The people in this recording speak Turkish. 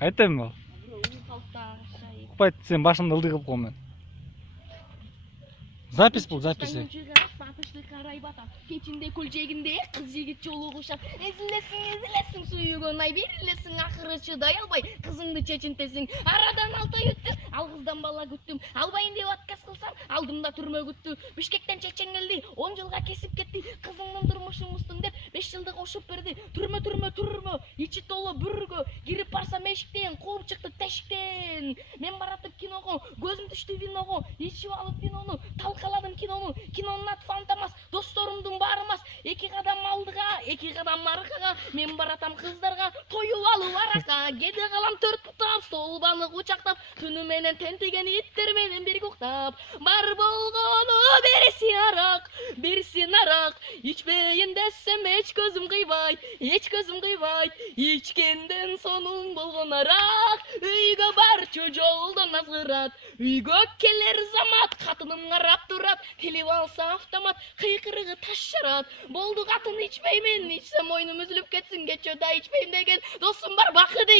Айтайын ба? Купайт сен башымды ылдый кылып коем мен. Запись бул, запись. Keçinde kulceginde kız yigit çoluğuşan ezilesin suyuğun ay birilesin ahırı çıday albay kızыңды çeçintesin aradan 6 ay öttü al kızdan bala güttüm albayın diye atkas kılsam aldımda türme güttü Bişkekten Çeçen geldi 10 yılga kesip ketti kızыңның turmuşun ustun dep 5 yılda koşup berdi türme içi dolu bürgü girip barsam eşikten kovup çıktı teşikten men baratıp kinoga gözüm düştü vinoga içip alıp vinonu talkaladım kinonun adı Fantomas dostlarımdın barımaz iki kadam aldığa iki kadam markaga men baratam kızlarga toyup alıp araka gede kalam 4 tutam stolbаны kucaktap tünü menen tentegen itler menen bir uktap bar bolgonu berisi arak içmeyin desem hiç gözüm kıybay içkenden sonum bolgon arak uyga barçı joldan azırat uyga keler zamat katınım qarap durat telip alsa avtomat kıykırığı taşşarat boldu katın içmeymen içsem oyunum üzülüp ketsin geçiyor da içmeyim degen dostum var bakı degen